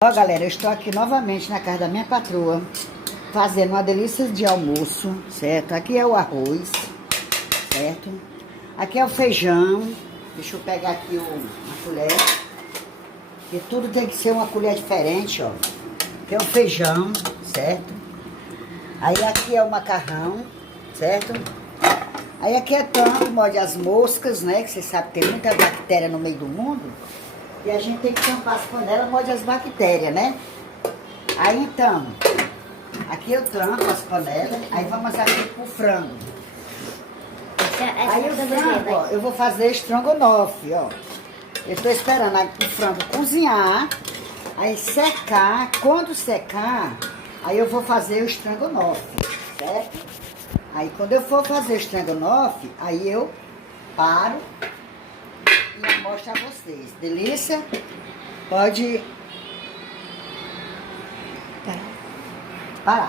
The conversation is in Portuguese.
Ó, galera, eu estou aqui novamente na casa da minha patroa, fazendo uma delícia de almoço, certo? Aqui é o arroz, certo? Aqui é o feijão. Deixa eu pegar aqui uma colher, que tudo tem que ser uma colher diferente, ó. Aqui é o feijão, certo? Aí aqui é o macarrão, certo? Aí aqui é tanto, morde as moscas, né? Que você sabe que tem muita bactéria no meio do mundo. E a gente tem que tampar as panelas, morde as bactérias, né? Aí então, aqui eu tampo as panelas, aí vamos aqui pro frango. Aí o frango, ó, eu vou fazer estrogonofe, ó. Eu tô esperando o frango cozinhar, aí secar. Quando secar, aí eu vou fazer o estrogonofe, certo? Aí quando eu for fazer o estrogonofe, aí eu paro e mostro a vocês. Delícia? Pode parar.